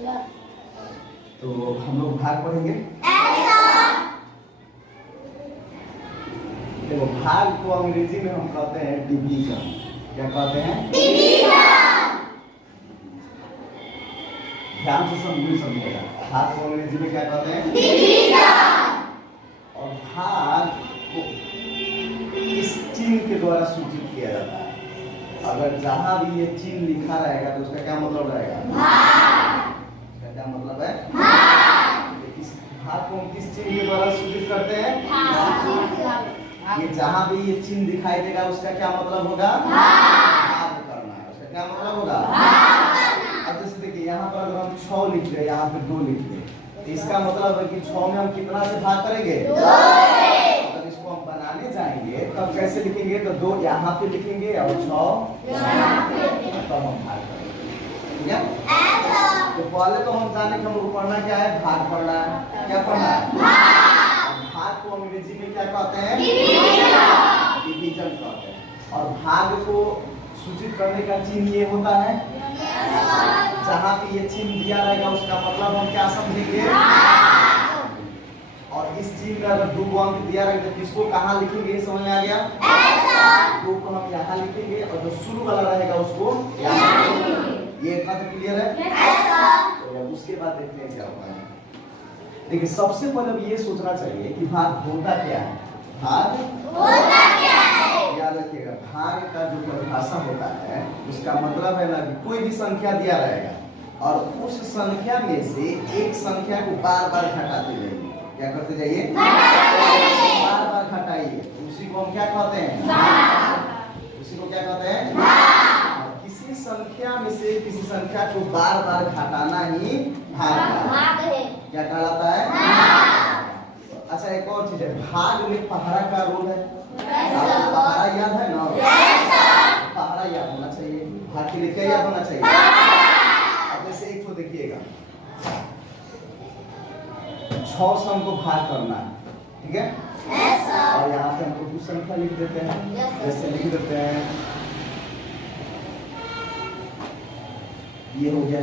तो हम लोग भाग पढ़ेंगे। देखो भाग को अंग्रेजी में हम कहते हैं डिवीजन। क्या कहते हैं? डिवीजन। ध्यान से समझिएगा। भाग को अंग्रेजी में क्या कहते हैं? डिवीजन। और भाग को इस चिन्ह के द्वारा सूचित किया जाता है। अगर जहां भी ये चिन्ह लिखा रहेगा तो उसका क्या मतलब रहेगा? भाग। उसका क्या मतलब है? भाग। इस भाग को हम किस चिन्ह के द्वारा सूचित करते हैं? भाग। ये जहां भी ये चिन्ह दिखाई देगा उसका क्या मतलब होगा? भाग करना है। उसका क्या मतलब होगा? भाग। अब जैसे देखिए यहाँ पर अगर हम 6 लिख रहे, यहाँ पे 2 लिख रहे, तो इसका मतलब है कि 6 में हम कितना से भाग करेंगे? 2 से। अगर इसको हम बनाने जाएंगे तब कैसे लिखेंगे? तो 2 यहाँ पे लिखेंगे और 6 यहाँ पे, तब हम भाग करेंगे। ठीक है? तो पहले तो हम जाने कि हमको पढ़ना क्या है? भाग पढ़ना है। क्या पढ़ना है? भाग को अंग्रेजी में क्या कहते हैं? डिवीजन कहते हैं। और भाग को सूचित करने का चिन्ह ये होता है, जहाँ पे ये चिन्ह दिया रहेगा उसका मतलब हम क्या समझेंगे? और इस चिन्ह में अगर 2 अंक दिया रहेगा तो किसको कहाँ लिखेंगे? ये समझ में आ गया? 2 को हम यहाँ लिखेंगे और जो शुरू वाला रहेगा उसको यहाँ। ये इतना तो क्लियर है? तो उसके बाद देखते हैं क्या होता है। देखिए सबसे पहले ये सोचना चाहिए कि भाग होता क्या है? भाग होता क्या है? याद रखिएगा, भाग का जो परिभाषा होता है उसका मतलब है ना कि कोई भी संख्या दिया रहेगा और उस संख्या में से एक संख्या को बार बार घटाते जाइए। क्या करते जाइए? बार बार घटाइए। उसी को हम क्या कहते हैं? भाग। उसी को क्या कहते हैं? भाग। किसी संख्या में से किसी संख्या को बार बार घटाना ही भाग है। क्या कहलाता है? भाग। अच्छा एक और चीज है, भाग में पहाड़ा का रोल है। पहाड़ा याद है ना? पहाड़ा याद होना चाहिए। भाग के लिए क्या याद होना चाहिए? अब जैसे एक तो देखिएगा 6 से हमको भाग करना है। ठीक है? और यहाँ पे हमको कुछ संख्या लिख देते हैं। जैसे लिख देते हैं, ये हो गया,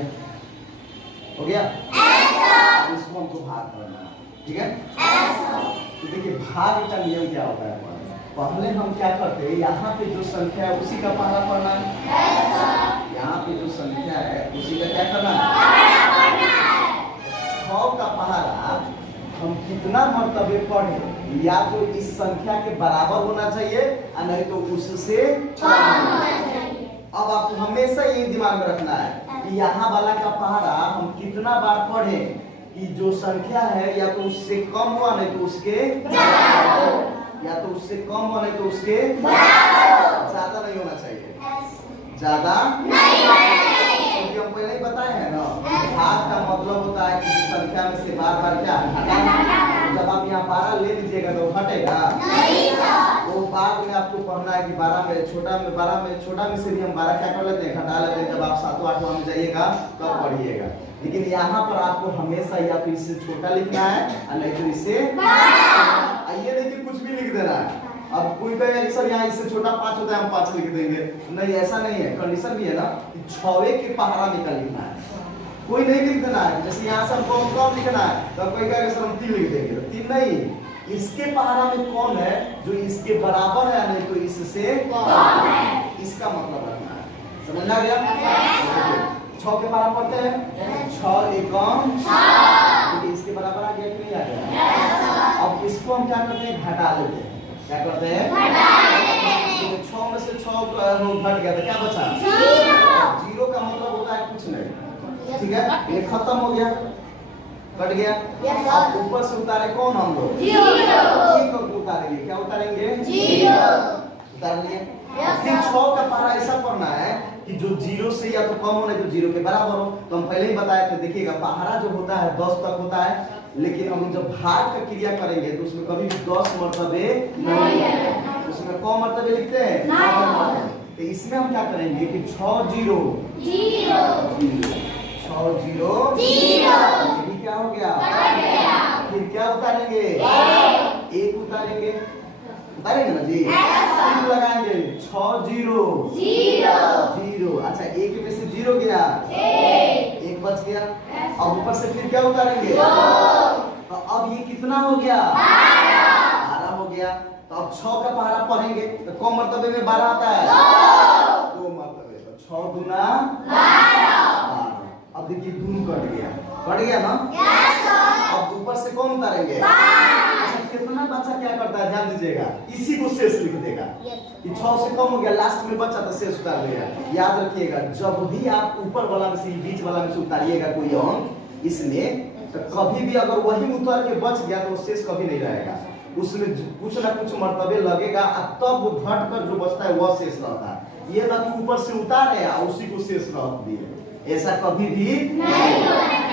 हो गया। इसको हमको भाग करना है। ठीक है? तो देखिए भाग का नियम क्या होता है? पहले हम क्या करते हैं, यहाँ पे जो संख्या है उसी का पहाड़ा पढ़ना है। यहाँ पे जो संख्या है उसी का क्या करना है? 6 का पहाड़ा हम कितना मर्तबे पढ़े, या तो इस संख्या के बराबर होना चाहिए और नहीं तो उससे अब आपको हमेशा ये दिमाग में रखना है कि यहाँ वाला का पहाड़ा हम कितना बार पढ़े कि जो संख्या है या तो उससे कम हुआ नहीं तो उसके या तो उससे कम हो नहीं तो उसके ज्यादा नहीं होना चाहिए। ज्यादा नहीं होना चाहिए। क्योंकि हम पहले ही बताए हैं ना, भाग का मतलब होता है कि संख्या में से बार बार क्या हटाना। जब आप यहाँ 12 ले लीजिएगा तो हटेगा नहीं। वो बाद में आपको पढ़ना है कि 12 में छोटा में से भी हम 12 क्या कर लेते हैं? घटा लेते हैं। जब आप 7वां 8वां में जाइएगा तब पढ़िएगा। लेकिन यहाँ पर आपको हमेशा या तो इससे छोटा लिखना है और नहीं तो इससे ये नहीं कि कुछ भी लिख देना है। अब कोई कहेगा कि सर यहाँ इससे छोटा 5 होता है हम 5 लिख देंगे, नहीं ऐसा नहीं है। कंडीशन भी है ना कि 6वें के पहाड़ा निकल लिखना है, कोई नहीं लिख देना है। जैसे यहाँ से हमको कम लिखना है तो कोई कहेगा सर हम 3 लिख देंगे, तो 3 नहीं, इसके पहाड़ा में कौन है जो इसके बराबर है नहीं तो इससे कम है, इसका मतलब रखना है। समझ आ गया? 6 के पहाड़ा पढ़ते हैं, 6 एकम 6, इसके बराबर आ गया कि नहीं आ गया? अब इसको हम क्या करते हैं? घटा लेते हैं। क्या करते हैं? तो 6 में से 6 घट गया तो क्या बचा? 0 का मतलब होता है कुछ नहीं। ठीक है? ये खत्म हो गया, कट गया। अब ऊपर से उतारे कौन? हम लोग 0 को उतारेंगे। क्या उतारेंगे? 0 उतार लिए। फिर 6 का पहाड़ा ऐसा पढ़ना है कि जो 0 से या तो कम हो नहीं तो 0 के बराबर हो। तो हम पहले ही बताए थे, देखिएगा पहाड़ा जो होता है 10 तक होता है, लेकिन हम जब भाग का क्रिया करेंगे तो उसमें कभी 10 मर्तबे नहीं है, उसमें कौन मर्तबे लिखते हैं? तो इसमें हम क्या करेंगे कि 6 0 6 0 ये क्या हो गया? फिर क्या उतारेंगे? 1 उतारेंगे ना जी, लगाएंगे 6 0 0। अच्छा 1 में से 0 गया, 1 एक बच गया। अब ऊपर से फिर क्या उतारेंगे? तो अब ये कितना हो गया? 12 हो गया। तो अब 6 का पहाड़ा पढ़ेंगे तो कौन मर्तबे में 12 आता है? 2 मर्तबे। तो 6 दूना 12। अब देखिए दून कट गया ना? अब ऊपर से कौन उतारेंगे? अच्छा, कितना बच्चा क्या करता है ध्यान दीजिएगा, इसी को शेष लिख देगा कि 6 से कम हो गया, लास्ट में बचा तो शेष उतार देगा। याद रखिएगा, जब भी आप ऊपर वाला में से बीच वाला में से उतारिएगा कोई अंक इसमें, तो कभी भी अगर वही उतर के बच गया तो शेष कभी नहीं रहेगा, उसमें कुछ ना कुछ मर्तबे लगेगा, तब वो घट कर जो बचता है वह शेष रहता है। ये ना कि ऊपर से उतारे और उसी को शेष रख दिए, ऐसा कभी भी नहीं।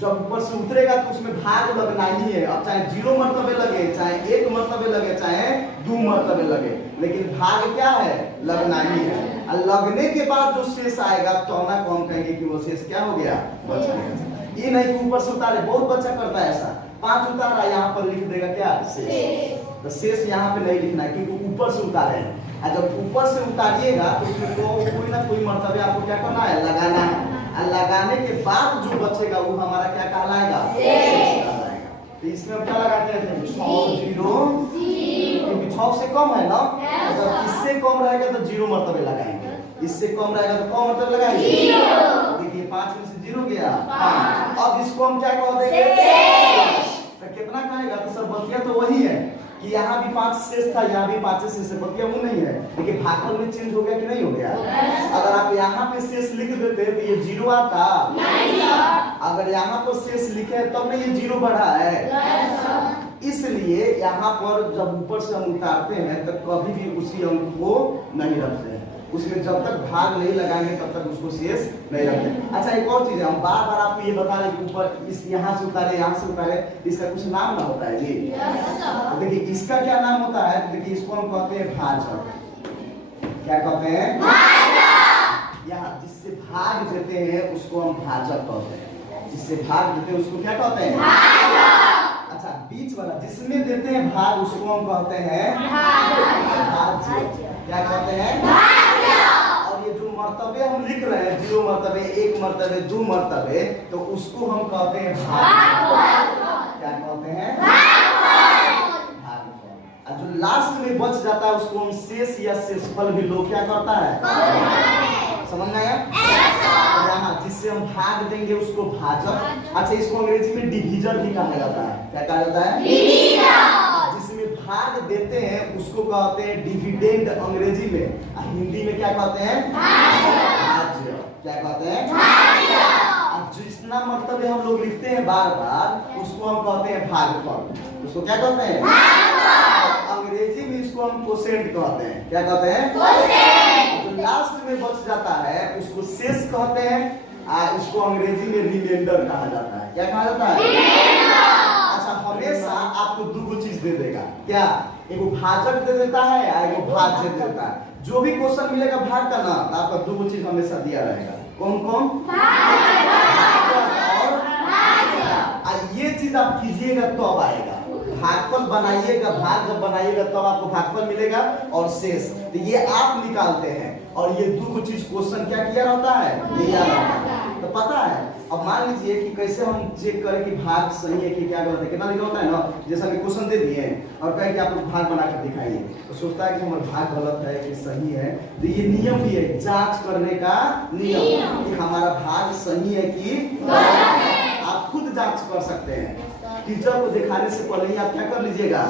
जब ऊपर से उतरेगा तो उसमें भाग लगना ही है। अब चाहे 0 मर्तबे लगे, चाहे 1 मर्तबे लगे, चाहे 2 मर्तबे लगे, लेकिन भाग क्या है? लगना ही है। और लगने के बाद जो शेष आएगा तो ना कौन कहेंगे कि वो शेष क्या हो गया? बच गया। ये नहीं कि ऊपर से उतारे, बहुत बच्चा करता है ऐसा, 5 उतारा यहाँ पर लिख देगा क्या? शेष। तो शेष यहाँ पे नहीं लिखना है क्योंकि ऊपर से उतारे हैं। और जब ऊपर से उतारिएगा तो उसमें तो कोई ना कोई मर्तबे आपको क्या करना है? लगाना है। और लगाने के बाद जो बचेगा वो हमारा क्या कहलाएगा? शेष कहलाएगा। तो इसमें हम क्या लगाते हैं? 6 0, क्योंकि 6 से कम है ना, तो इससे कम रहेगा तो 0 मर्तबे लगाएंगे, इससे कम रहेगा तो कौन मर्तबे लगाएंगे? देखिए 5 में से 0 गया 5। अब इसको हम क्या कह देंगे? तो कितना कहेगा? तो सर बतिया तो वही है कि यहाँ भी 5 शेष था, यहाँ भी 5 शेष है, बतिया वो नहीं है, लेकिन भागफल में चेंज हो गया कि नहीं हो गया? अगर आप यहाँ पे शेष लिख देते तो ये 0 आता नहीं। अगर यहाँ पर शेष लिखे तब नहीं ये 0 बढ़ा है। इसलिए यहाँ पर जब ऊपर से हम उतारते हैं तो कभी भी उसी अंक को नहीं रखते हैं, उसमें जब तक भाग नहीं लगाएंगे तब तक उसको शेष नहीं रखते। अच्छा, एक और चीज है, हम बार बार आपको ये बता रहे हैं कि ऊपर इस यहाँ से उतारे, यहाँ से उतारे, इसका कुछ नाम ना होता है जी। तो देखिए इसका क्या नाम होता है? तो देखिए इसको हम कहते हैं भाजक। क्या कहते हैं? भाजक। यहाँ जिससे भाग देते हैं उसको हम भाजक कहते हैं, जिससे भाग देते हैं उसको क्या कहते हैं? भाजक। अच्छा, बीच वाला जिसमें देते हैं भाग उसको हम कहते हैं भाज्य। क्या कहते हैं? और ये जो मर्तबे हम लिख रहे हैं, 0 मर्तबे, 1 मर्तबे, 2 मर्तबे, तो उसको हम कहते हैं भागफल। क्या कहते हैं? भागफल। और जो लास्ट में बच जाता है उसको हम शेष या शेषफल भी लोग क्या करता है? समझ में आया? यहाँ जिससे हम भाग देंगे उसको भाजक। अच्छा, इसको अंग्रेजी में डिवीजन भी कहा जाता है। क्या कहा जाता है? डिवीजन। जिसमें भाग देते हैं उसको कहते हैं डिविडेंड अंग्रेजी में, हिंदी में क्या कहते हैं? भाज्य। क्या कहते हैं? भाज्य। जितना मर्तबे हम लोग लिखते हैं बार बार उसको हम कहते हैं भागफल। उसको क्या कहते हैं? भागफल। अंग्रेजी में इसको हम कोसेंट कहते हैं। क्या कहते हैं? कोसेंट। जो लास्ट में बच जाता है उसको शेष कहते हैं, इसको अंग्रेजी में रिमाइंडर कहा जाता है। क्या कहा जाता है? अच्छा, हमेशा आपको 2 चीज दे देगा। क्या? एगो भाजक दे देता है और एगो भाज्य दे देता है। जो भी क्वेश्चन मिलेगा भाग का ना, तो आपका 2 चीज हमेशा दिया रहेगा। कौन कौन? भाजक और भाज्य। ये चीज आप कीजिएगा तो अब आएगा। भागफल बनाइएगा, भाग जब बनाइएगा तब आपको भागफल मिलेगा और शेष, तो ये आप निकालते हैं। और ये 2 चीज क्वेश्चन क्या किया रहता है? दिया रहता है। तो पता है, अब मान लीजिए कि कैसे हम चेक करें कि भाग सही है कि क्या गलत है। कितना लिखा होता है ना, जैसा कि क्वेश्चन दे दिए और कहे कि आप लोग भाग बना कर दिखाइए, तो सोचता है कि हमारा भाग गलत है कि सही है। तो ये नियम भी है, जांच करने का नियम कि हमारा भाग सही है कि गलत है। आप खुद जांच कर सकते हैं। टीचर को दिखाने से पहले ही आप क्या कर लीजिएगा?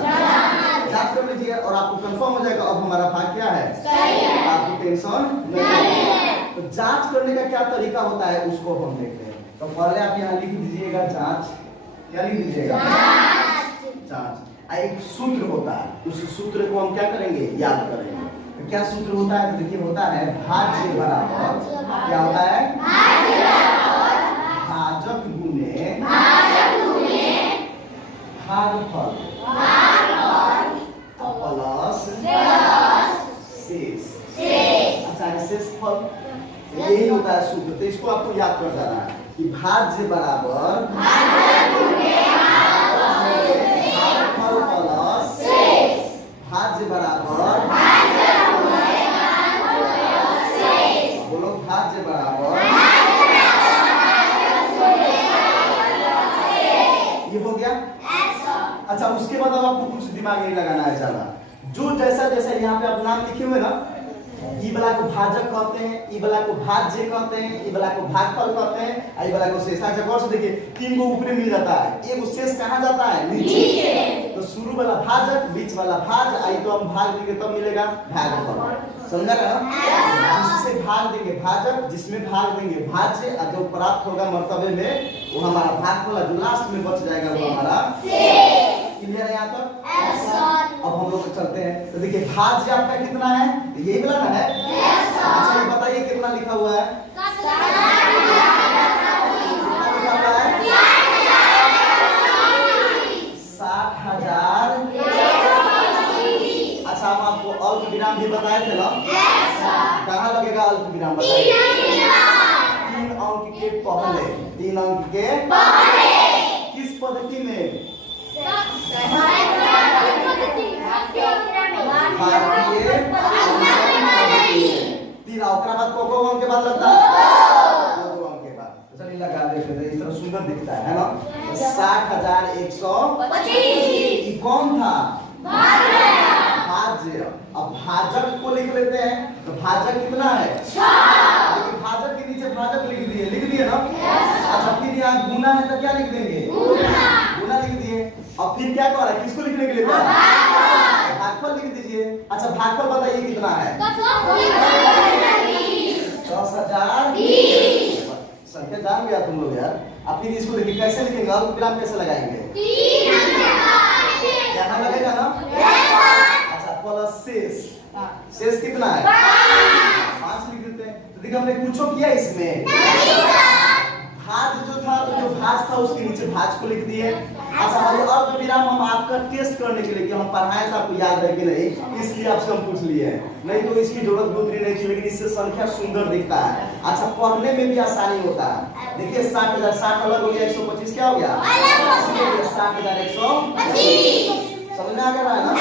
जांच कर लीजिए और आपको कंफर्म हो जाएगा अब हमारा भाग क्या है? सही है। आपको टेंशन नहीं है। तो जांच करने का क्या तरीका होता है उसको हम देखते हैं। तो पहले आप यहाँ लिख दीजिएगा जांच। क्या लिख दीजिएगा? जांच। एक सूत्र होता है, उस सूत्र को हम क्या करेंगे? याद करेंगे। तो क्या सूत्र होता है? तो देखिए होता है भाज्य बराबर, क्या होता है? भाजक गुणे भागफल प्लस शेष। अच्छा, शेषफल यही होता है सूत्र। तो इसको आपको याद कर जाना है कि भाज्य बराबर भागफल प्लस भाज्य बराबर बोलो भाज्य बराबर अच्छा, उसके बाद अब आपको कुछ दिमाग नहीं लगाना है ज्यादा। जो जैसा जैसा यहाँ पे आप नाम लिखे हुए ना, ई वाला को भाजक कहते हैं, ई वाला को भाज्य कहते हैं, ई वाला को भागफल कहते हैं, ई वाला को शेष। अच्छा गौर से देखिए, 3 गो ऊपर मिल जाता है, एक शेष कहाँ जाता है? नीचे। तो शुरू वाला भाजक, बीच वाला भाज, आई तो हम भाग देंगे तब मिलेगा भागफल। समझा ना? जिससे भाग देंगे भाजक, जिसमें भाग देंगे भाज्य, और जो प्राप्त होगा मर्तबे में वो हमारा भागफल, जो लास्ट में बच जाएगा वो हमारा शेष। क्लियर है यहाँ तक? अब हम लोग चलते हैं। तो देखिए भाज्य आपका कितना है? यही वाला ना है? अच्छा ये बताइए कितना लिखा हुआ है? 60,000। अच्छा हम आपको अल्प विराम भी बताए थे ना? कहाँ लगेगा अल्प विराम? बताइए। 3 अंक के पहले। 3 अंक के किस पद्धति में? तीन ओकरा बाद को अंक के बाद लगता है 2 अंक के बाद। चलिए लगा देते हैं, इस तरह सुंदर दिखता है ना? 60,125 कौन था? भाज्य। अब भाजक को लिख लेते हैं, तो भाजक कितना है? 6। लेकिन भाजक के नीचे भाजक लिख दिए ना? अच्छा फिर यहाँ गुना है तो क्या लिख देंगे? गुना लिख दिए। अब फिर क्या कह रहा है? किसको लिखने के लिए? भागफल लिख दीजिए। अच्छा भागफल बताइए कितना है? 10,020। संख्या जान गया तुम लोग यार। अब फिर इसको देखिए कैसे लिखेंगे, अल्प विराम कैसे लगाएंगे? यहाँ लगेगा ना? अच्छा प्लस शेष। शेष कितना है? 5 लिख देते हैं। तो देखिए हमने कुछ किया इसमें? भाज जो था, तो जो भाज था उसके नीचे भाज को लिख दिए। अच्छा अल्प विराम हम आपका टेस्ट करने के लिए कि हम पढ़ाए थे, आपको याद है कि नहीं, इसलिए आपसे हम पूछ लिए हैं। नहीं तो इसकी जरूरत दूसरी नहीं थी, लेकिन इससे संख्या सुंदर दिखता है। अच्छा पढ़ने में भी आसानी होता है। देखिए 60,000 60 अलग हो गया, 125 क्या हो गया? 60,125। समझ में आ गया है ना?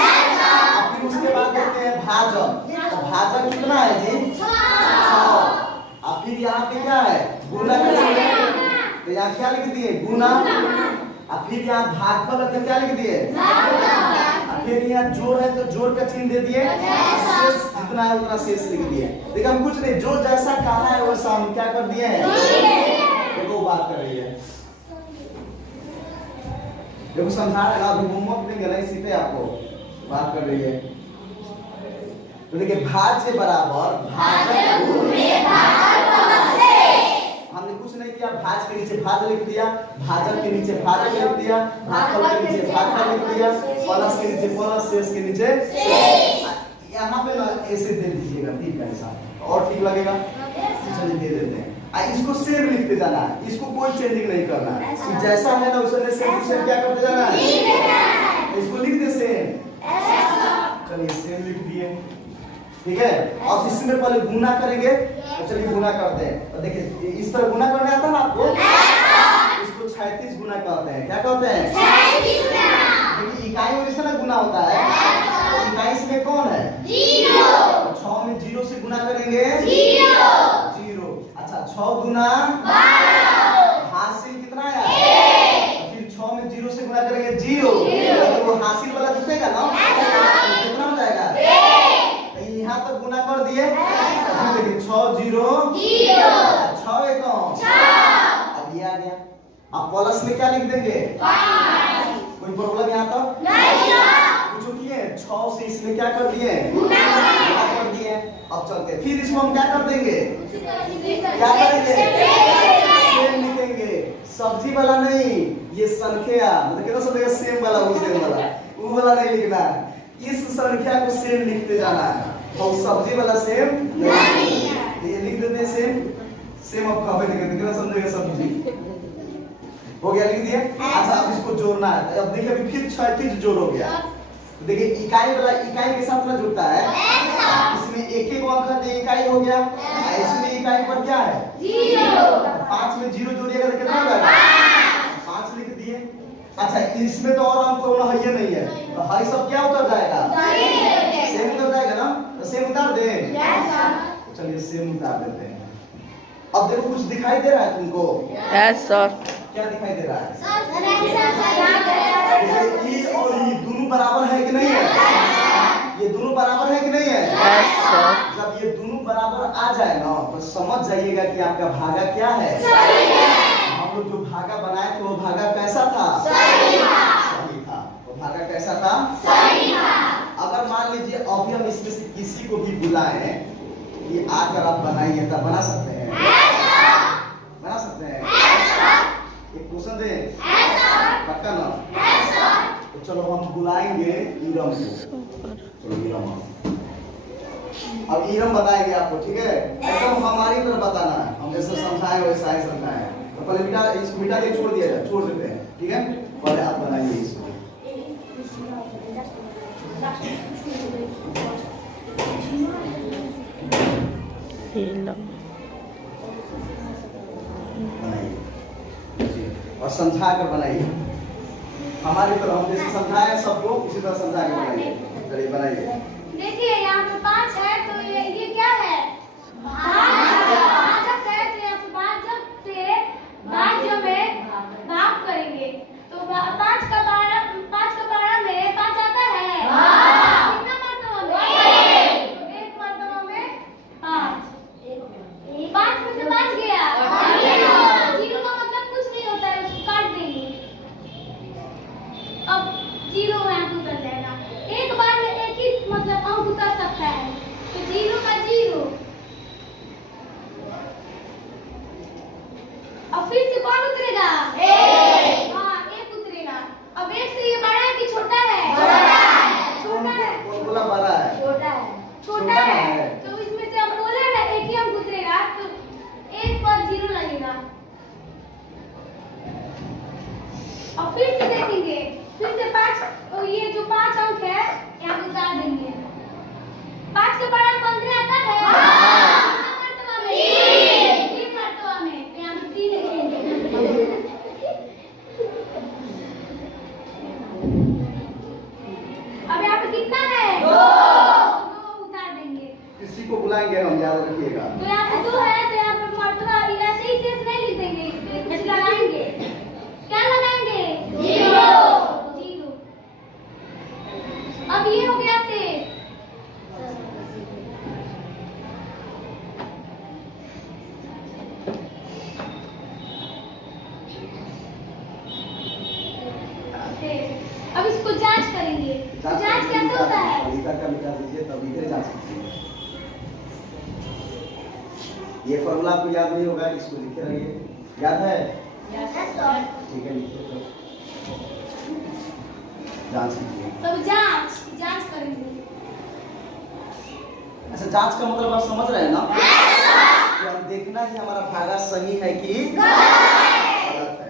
फिर उसके बाद देखते हैं भाजक। तो भाजक कितना है जी? 6। अब फिर यहाँ पे क्या है? गुना का चिन्ह है, तो यहाँ क्या लिख दिए? गुना। अब फिर यहाँ भागफल है तो क्या लिख दिए? अब फिर यहाँ जोड़ है तो जोड़ का चिन्ह दे दिए। शेष जितना है उतना शेष लिख दिए। देखिए हम कुछ नहीं, जो जैसा कहा है वैसा हम क्या कर दिए हैं? देखो बात कर रही है, देखो समझा रहा है ना? अभी होमवर्क देंगे ना, इसी पे आपको बात कर रही है। तो देखिए भाज्य बराबर भाजक गुणे भागफल शेष। हमने कुछ नहीं किया, भाज के नीचे भाज लिख दिया, भाजक के नीचे भाजक लिख दिया, भागफल के नीचे भागफल लिख दिया, प्लस के नीचे प्लस, शेष के नीचे शेष। यहाँ पे ना ऐसे दे दीजिएगा, ठीक है साहब, और ठीक लगेगा? चलिए दे देते हैं। इसको सेम लिखते जाना है, इसको कोई चेंजिंग नहीं करना है। जैसा है ना उसने सेम क्या करते जाना है? इसको लिख दे सेम। चलिए सेम लिख दिए, ठीक है। अब इसमें पहले गुना करेंगे, तो चलिए गुना करते हैं। तो देखिए इस तरह गुना करने आता है ना आपको? इसको 36 गुना कहते हैं। क्या कहते हैं? 36 गुना। देखिए इकाई में से ना गुना होता है, तो इकाई में कौन है? 0। 6 में 0 से गुना करेंगे 0। अच्छा 6 गुना 12। हासिल कितना आया? 1। फिर 6 में 0 से गुना करेंगे 0, तो वो हासिल वाला दिखेगा ना? कितना हो जाएगा? यहाँ तक गुना कर दिए। देखिए 6 0 6 1 अब ये आ गया। अब प्लस में क्या लिख देंगे? 5। कोई प्रॉब्लम यहाँ तक? नहीं। कुछ किए 6 से इसमें क्या कर दिए? गुना कर दिए। अब चलते फिर इसको हम क्या कर देंगे? क्या करेंगे? सेम लिखेंगे। सब्जी वाला नहीं, ये संख्या मतलब कितना समझेगा? सेम वाला, वो सेम वाला, वो वाला नहीं लिखना है। इस संख्या को सेम लिखते जाना है, और सब्जी वाला सेम नहीं। ये लिख देते हैं सेम। सेम अब कहाँ पे लिखेंगे? कितना समझेगा? सब्जी हो गया, लिख दिए। अच्छा अब इसको जोड़ना है। अब देखिए अभी फिर 36 जोड़ हो गया। देखिए इकाई वाला इकाई के साथ ना जुड़ता है, इसमें एक एक अंक इकाई हो गया, इसमें इकाई पर क्या है? 0। 5 में 0 जोड़िएगा तो कितना हो जाएगा? 5 लिख दिए। अच्छा इसमें तो और अंक होना है नहीं है, तो हाई सब क्या उतर जाएगा? सेम उतर जाएगा ना? तो सेम उतार दे। चलिए सेम उतार देते हैं। अब देखो कुछ दिखाई दे रहा है तुमको? Yes sir. क्या दिखाई दे रहा है? Yes, ये और ये दोनों बराबर है कि नहीं है? ये दोनों बराबर है कि नहीं है? sir. जब ये दोनों बराबर आ जाए ना तो समझ जाइएगा कि आपका भागा क्या है। हम लोग जो भागा बनाए थे वो भागा कैसा था? सही था। वो भागा कैसा था? अगर मान लीजिए अभी हम इसमें से किसी को भी बुलाएं कि आकर आप बनाइए तब बना सकते हैं? बना सकते हैं? एक क्वेश्चन दे पक्का ना? तो चलो हम बुलाएंगे ईरम को। चलो ईरम अब ईरम बताएंगे आपको, ठीक है? एकदम हमारी तरह बताना है, हम जैसे समझाएं वैसा ही समझाएं। तो पहले बेटा इसको मिटा के छोड़ दिया जाए, छोड़ देते हैं, ठीक है? पहले आप बनाइए इसको। और समझा कर बनाइए हमारी तरह, हम जैसे समझाए सबको उसी तरह समझा के बनाइए। चलिए बनाइए। देखिए यहाँ पे 5 है तो ये क्या है? भाजक है। तो यहाँ पे भाजक से भाज्य में भाग करेंगे तो 5 का 12 में 5 आता है। कितना मरतबा में? तो 1 मरतबा में 5। 5 में से 5 गया। 0 का मतलब कुछ नहीं होता है, उसको काट देंगे। अब 0 यहाँ पे उतर जाएगा। एक बार में एक ही मतलब अंक उतर सकता है, तो 0 का 0। अब फिर से कौन उतरेगा? 1। हाँ 1 उतरेगा। अब 1 से ये बड़ा है कि छोटा है? छोटा है। कौन बोला बड़ा है? छोटा है। तो इसमें से अब बोला ना एक ही अंक उतरेगा, तो 1 पर 0 लगेगा। अब फिर से देखेंगे, फिर से 5, तो ये जो 5 अंक है यहाँ पे उतार देंगे। 5 के बराबर 15 आता है। कितना मरतबा में? 3 मरतबा में। तो यहाँ पे 3 लिखेंगे। अब यहाँ पे कितना है? 2 उतार देंगे। किसी को बुलाएंगे हम, याद रखिएगा। तो यहाँ पे 2 है तो यहाँ पे मरतबा ऐसे ही शेष नहीं लिख देंगे, इस पे कुछ लगाएंगे। क्या लगाएंगे? 0। अब ये हो गया शेष। अब इसको जांच करेंगे। जांच कैसे होता है? इधर का मिटा दीजिए तब इधर जांच कीजिए। ये फॉर्मूला आपको याद नहीं होगा, इसको लिखे रहिए। याद है? ठीक है, लिखिए तो जांच कीजिए। तब जांच करेंगे। अच्छा, जांच का मतलब आप समझ रहे हैं ना? कि हम देखना कि हमारा भागा सही है कि गलत है।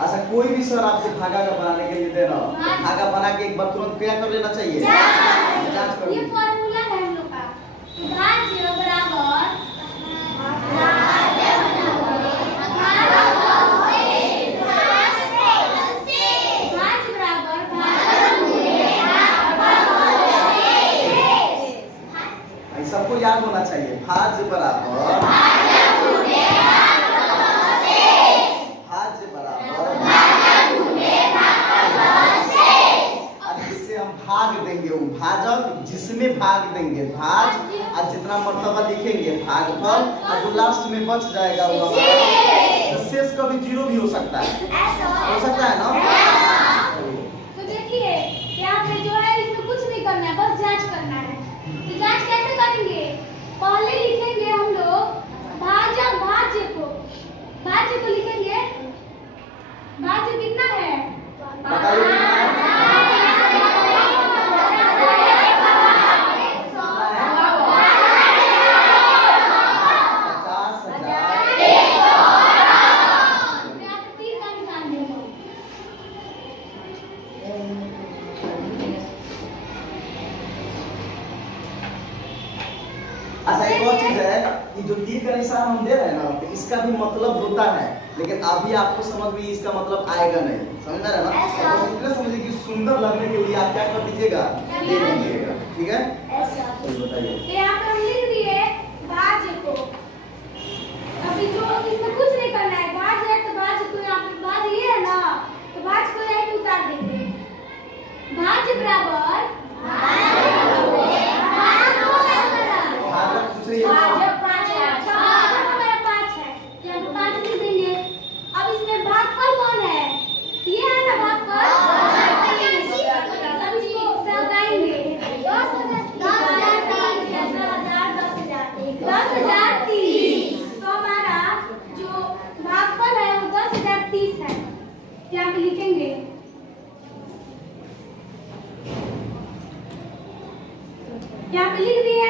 अच्छा, कोई भी सर आपको भागा का बनाने के लिए दे रहा हो, भागा बना के एक बार तुरंत क्या कर लेना चाहिए? जांच कर। ये फॉर्मूला है हम लोग का। भाज्य बराबर सबको याद होना चाहिए, भाज्य बराबर जिससे हम भाग देंगे वो भाजक, जिसमें भाग देंगे भाज, और जितना मर्तबा लिखेंगे भागफल, और जो लास्ट में बच जाएगा वो हमारा शेष कभी 0 भी हो सकता है। हो सकता है ना? तो देखिए यहाँ पे जो है इसमें कुछ नहीं करना है, बस जांच करना है। तो जांच कैसे करेंगे? पहले लिखेंगे हम लोग भाज्य को लिखेंगे। भाज्य कितना है? अच्छा, एक और चीज है कि जो तीर का निशान हम दे रहे हैं ना, तो इसका भी मतलब होता है, लेकिन अभी आपको समझ में इसका मतलब आएगा नहीं। समझ रहे हैं ना? तो इतना समझिए कि सुंदर लगने के लिए आप क्या कर दीजिएगा? ये लिखिएगा, ठीक है? तो बताइए। यहाँ पे हम लिख दिए भाज्य को। अभी जो इसमें कुछ नहीं करना है, यहाँ पे लिखेंगे यहाँ पे लिख दिए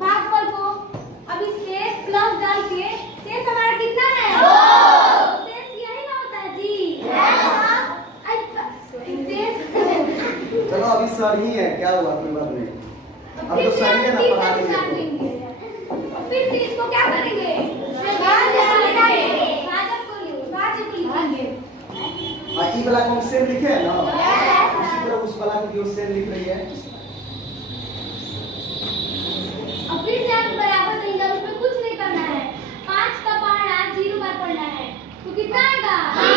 भागफल को। अब इसके प्लस डाल के शेष हमारा कितना है? शेष यही ना होता है जी। शेष चलो अभी सर ही है, क्या हुआ कोई बात नहीं। अब फिर तो से सर ही है हम ना, तीन पढ़ा का निशान देंगे। देंगे। और फिर से इसको क्या करेंगे? भाजक को लिखेंगे। ई वाला को सेम लिखे है ना, उसी तरह उस वाला को भी सेम लिख रही है। और फिर से हम बराबर देंगे, उसमें कुछ नहीं करना है। 5 का पहाड़ा 0 बार पढ़ना है, तो कितना आएगा? 0।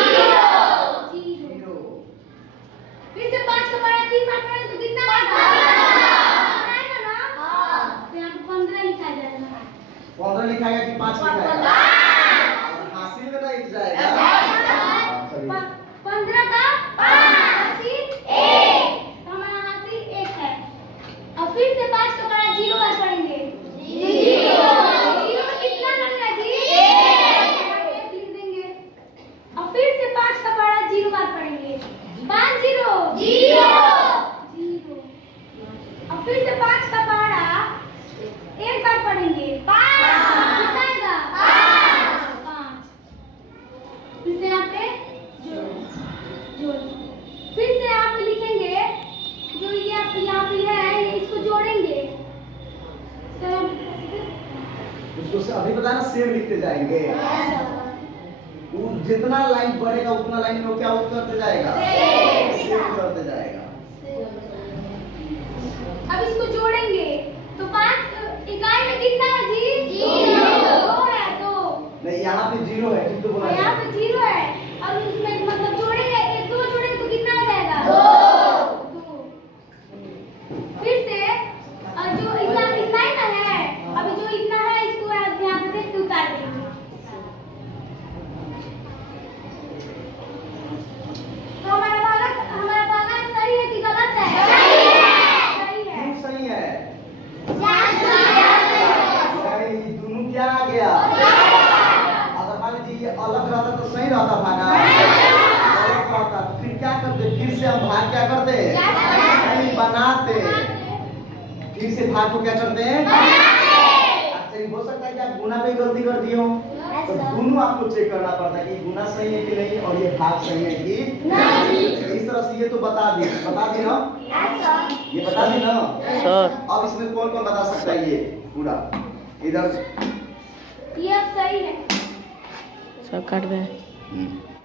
फिर से 5 का पहाड़ा 3 बार पढ़ेंगे तो कितना आएगा? आएगा ना? तो यहाँ पे 15 लिखा जाएगा। 15 लिखाएगा कि 5 लिखाएगा? हासिल में नहीं जाएगा। 15 का हासिल 1, तो हमारा हासिल 1 है। और फिर से 5 का पहाड़ा 0 बार पढ़ेंगे। 0 में कितना लगेगा जी? 1 लिख देंगे। और फिर से 5 का पहाड़ा 0 बार पढ़ेंगे। 5 0 0 0। और फिर से 5 का पहाड़ा 1 बार पढ़ेंगे। 5 कितना आएगा? 5। फिर से यहाँ पे जोड़। फिर से यहाँ पे लिखेंगे जो ये यहाँ पे है, ये इसको जोड़ेंगे। तो उसको से अभी बताना सेम लिखते जाएंगे। वो जितना लाइन बढ़ेगा उतना लाइन में वो क्या करते जाएगा? सेम करते जाएगा। अब इसको जोड़ेंगे तो 5 इकाई में कितना है जी? 2 है। 2 नहीं, यहाँ पे 0 है, ठीक तो बोला यहाँ है। पे 0 है। और इसमें मतलब जोड़ेंगे, 1 2 जोड़ेंगे तो कितना आ जाएगा? 2। फिर से जो इतना इतना ही ना है, अभी जो इतना है इसको यहाँ पे देख के उतार देंगे। तो हमारा भागा सही है कि गलत है? सही है। क्यों सही है? सही, दोनों क्या आ गया? अगर मान लीजिए ये अलग रहता तो सही रहता भागा, अलग रहता तो फिर क्या करते? फिर से हम भाग क्या करते? नहीं बनाते। फिर से भाग को क्या करते हैं? अच्छा, हो सकता है कि आप गुना पे गलती कर दिए हो, तो दोनों आपको चेक करना पड़ता है कि गुना सही है कि नहीं और ये भाग सही है कि नहीं। इस तरह से ये तो बता दी ना, ये बता दी ना सर। अब इसमें कौन कौन बता सकता है ये पूरा? इधर ये अब सही है। सब काट दें।